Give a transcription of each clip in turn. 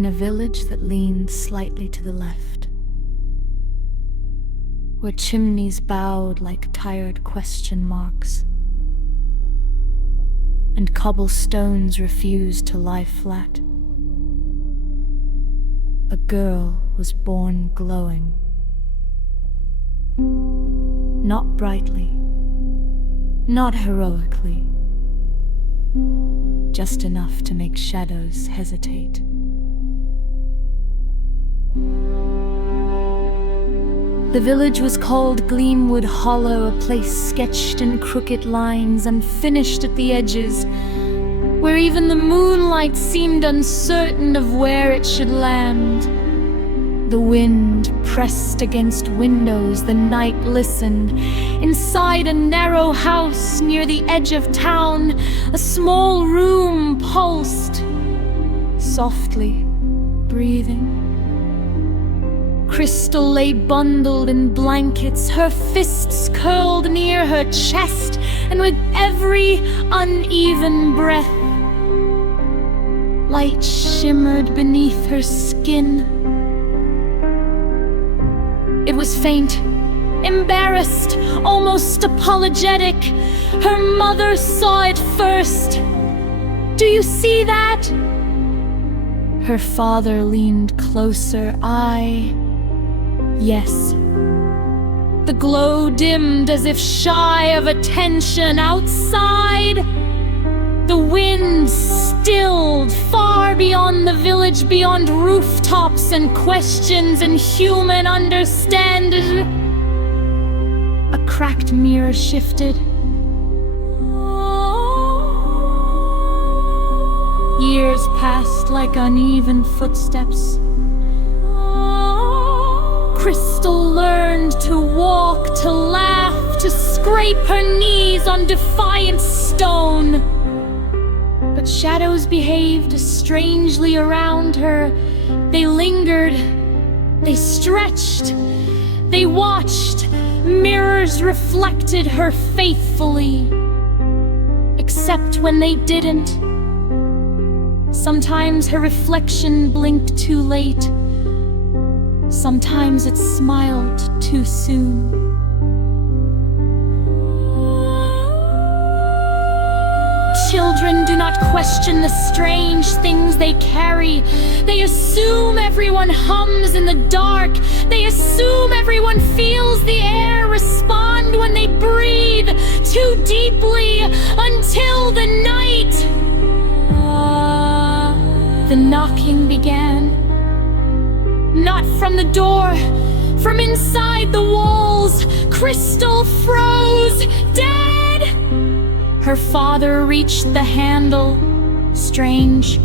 in a village that leaned slightly to the left, where chimneys bowed like tired question marks, and cobblestones refused to lie flat. A girl was born glowing, not brightly, not heroically, just enough to make shadows hesitate. The village was called Gleamwood Hollow, a place sketched in crooked lines, unfinished at the edges, where even the moonlight seemed uncertain of where it should land. The wind pressed against windows, the night listened. Inside a narrow house near the edge of town, a small room pulsed, softly breathing. Crystal lay bundled in blankets, her fists curled near her chest, and with every uneven breath, light shimmered beneath her skin. It was faint, embarrassed, almost apologetic. Her mother saw it first. "Do you see that?" Her father leaned closer. Yes. The glow dimmed as if shy of attention. Outside, the wind stilled far beyond the village, beyond rooftops and questions and human understanding. A cracked mirror shifted. Years passed like uneven footsteps. Crystal learned to walk, to laugh, to scrape her knees on defiant stone. But shadows behaved strangely around her. They lingered, they stretched, they watched. Mirrors reflected her faithfully, except when they didn't. Sometimes her reflection blinked too late. Sometimes it smiled too soon. Children do not question the strange things they carry. They assume everyone hums in the dark. They assume everyone feels the air respond when they breathe too deeply until the night. The knocking began. Not from the door, from inside the walls. Crystal froze, dead! Her father reached the handle. Strange.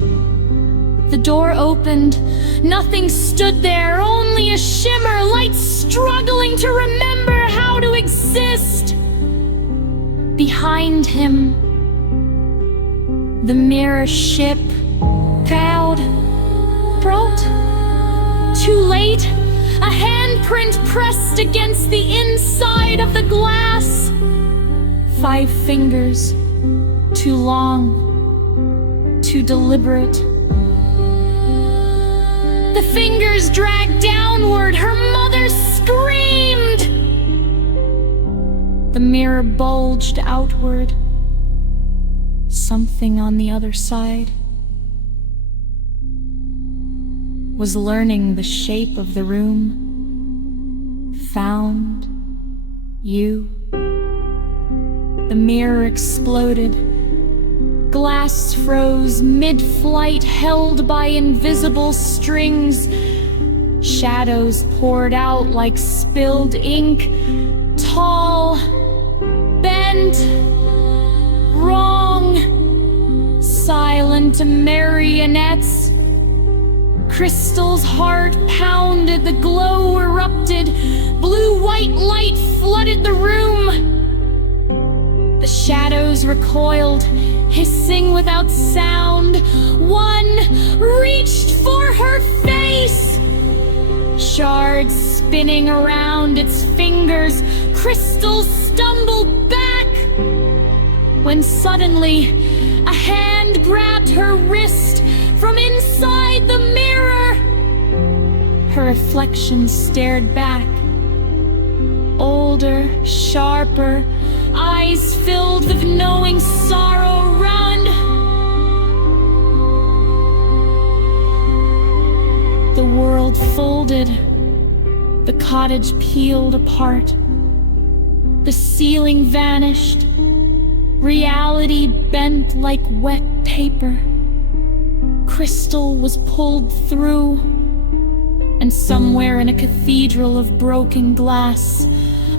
The door opened. Nothing stood there, only a shimmer, light struggling to remember how to exist. Behind him, the mirror ship, proud, brought. Too late, a handprint pressed against the inside of the glass. 5 fingers, too long, too deliberate. The fingers dragged downward, her mother screamed. The mirror bulged outward. Something on the other side was learning the shape of the room. Found you. The mirror exploded. Glass froze mid-flight, held by invisible strings. Shadows poured out like spilled ink. Tall, bent, wrong, silent marionettes. Crystal's heart pounded, the glow erupted. Blue-white light flooded the room. The shadows recoiled, hissing without sound. One reached for her face. Shards spinning around its fingers. Crystal stumbled back. When suddenly, a hand grabbed her wrist from inside the mirror. Her reflection stared back. Older, sharper, eyes filled with knowing sorrow round. The world folded. The cottage peeled apart. The ceiling vanished. Reality bent like wet paper. Crystal was pulled through. And somewhere in a cathedral of broken glass,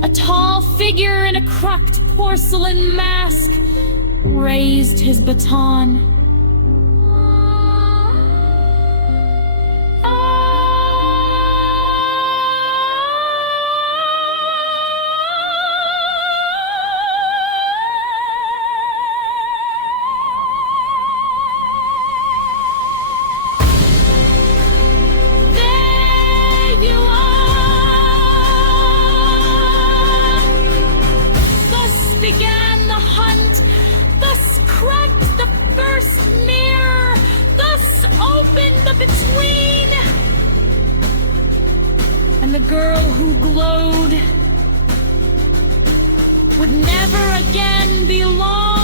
a tall figure in a cracked porcelain mask raised his baton. And the girl who glowed would never again be lost.